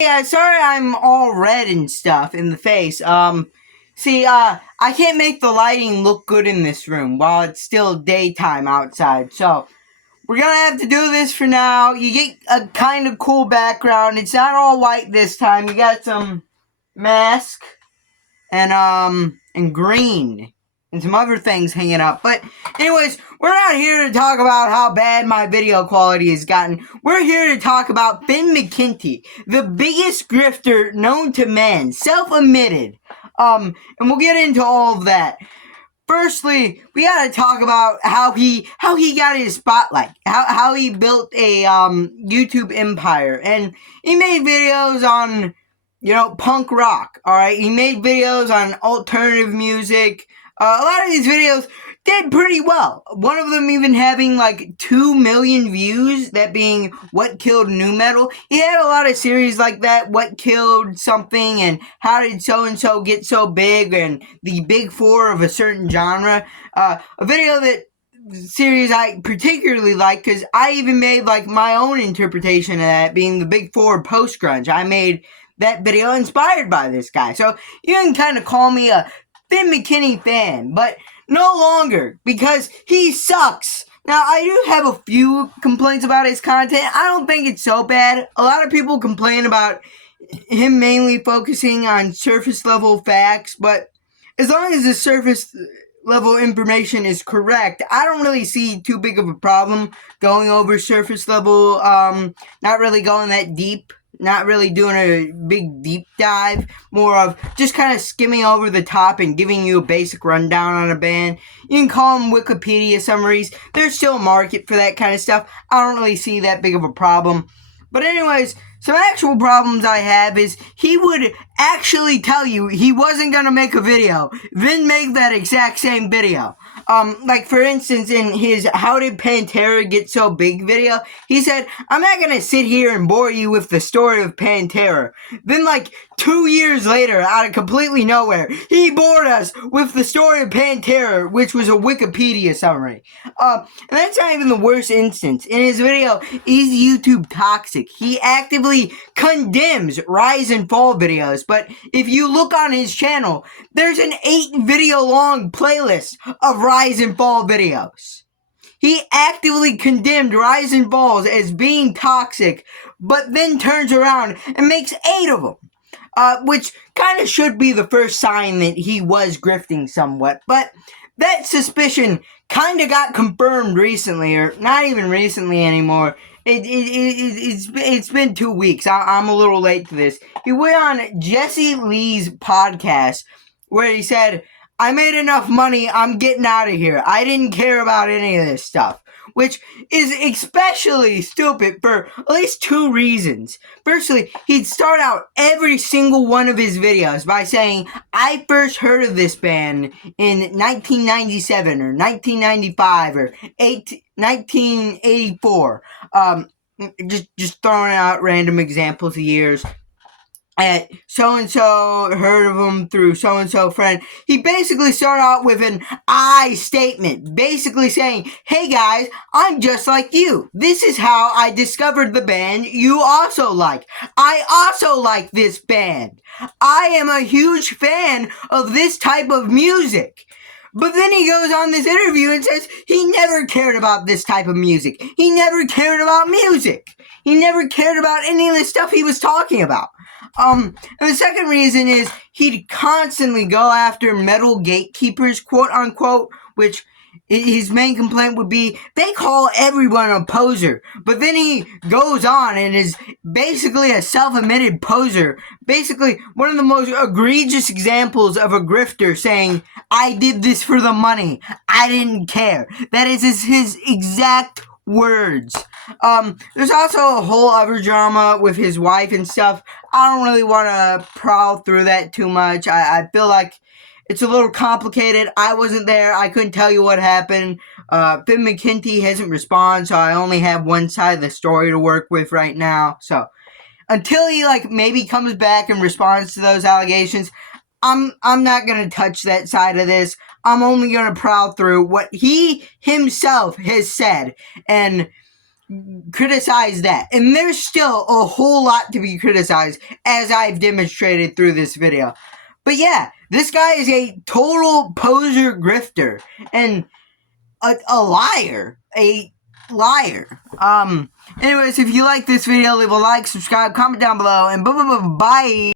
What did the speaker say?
Yeah, sorry I'm all red and stuff in the face. I can't make the lighting look good in this room while it's still daytime outside. So, we're gonna have to do this for now. You get a kind of cool background. It's not all white this time. You got some mask and green and some other things hanging up. But anyways, we're not here to talk about how bad my video quality has gotten. We're here to talk about mckenty, the biggest grifter known to man, self-admitted. And we'll get into all of that. Firstly, we gotta talk about how he got his spotlight, how he built a YouTube empire, and he made videos on punk rock. All right, he made videos on alternative music. A lot of these videos did pretty well. One of them even having like 2 million views, that being What Killed Nu Metal. He had a lot of series like that, What Killed Something, and How Did So-and-so Get So Big, and the Big Four of a certain genre. A video that series I particularly like, because I even made like my own interpretation of that, being the Big Four post-grunge. I made that video inspired by this guy. So you can kind of call me a mckenty fan, but no longer, because he sucks. Now, I do have a few complaints about his content. I don't think it's so bad. A lot of people complain about him mainly focusing on surface level facts, but as long as the surface level information is correct, I don't really see too big of a problem going over surface level, not really going that deep. Not really doing a big deep dive, more of just kind of skimming over the top and giving you a basic rundown on a band. You can call them Wikipedia summaries. There's still a market for that kind of stuff. I don't really see that big of a problem. But anyways, some actual problems I have is he would actually tell you he wasn't going to make a video, then make that exact same video. Like for instance, in his How Did Pantera Get So Big video, he said, I'm not gonna sit here and bore you with the story of Pantera. Then like 2 years later, out of completely nowhere, he bored us with the story of Pantera, which was a Wikipedia summary. And that's not even the worst instance. In his video, Is YouTube Toxic? He actively condemns rise and fall videos, but if you look on his channel, there's an 8 video long playlist of rise and fall videos. He actively condemned rise and falls as being toxic, but then turns around and makes 8 of them. Which kind of should be the first sign that he was grifting somewhat, but that suspicion kind of got confirmed recently, or not even recently anymore. It's been 2 weeks. I'm a little late to this. He went on Jesse Lee's podcast where he said, I made enough money, I'm getting out of here. I didn't care about any of this stuff. Which is especially stupid for at least 2 reasons. Firstly, he'd start out every single one of his videos by saying, I first heard of this band in 1997 or 1995 or 1984. Just throwing out random examples of years. So-and-so heard of him through so-and-so friend. He basically started out with an I statement, basically saying, hey guys, I'm just like you. This is how I discovered the band you also like. I also like this band. I am a huge fan of this type of music. But then he goes on this interview and says he never cared about this type of music. He never cared about music. He never cared about any of the stuff he was talking about. And the second reason is he'd constantly go after metal gatekeepers, quote unquote, which his main complaint would be they call everyone a poser. But then he goes on and is basically a self-admitted poser. Basically, one of the most egregious examples of a grifter saying, I did this for the money. I didn't care. That is his exact words. There's also a whole other drama with his wife and stuff. I don't really want to prowl through that too much. I feel like it's a little complicated. I wasn't there. I couldn't tell you what happened. mckenty hasn't responded, so I only have one side of the story to work with right now. So until he maybe comes back and responds to those allegations, I'm not gonna touch that side of this. I'm only gonna prowl through what he himself has said. And criticize that. And there's still a whole lot to be criticized, as I've demonstrated through this video. But yeah, this guy is a total poser grifter and a liar. A liar. Anyways, if you like this video, leave a like, subscribe, comment down below, and bye.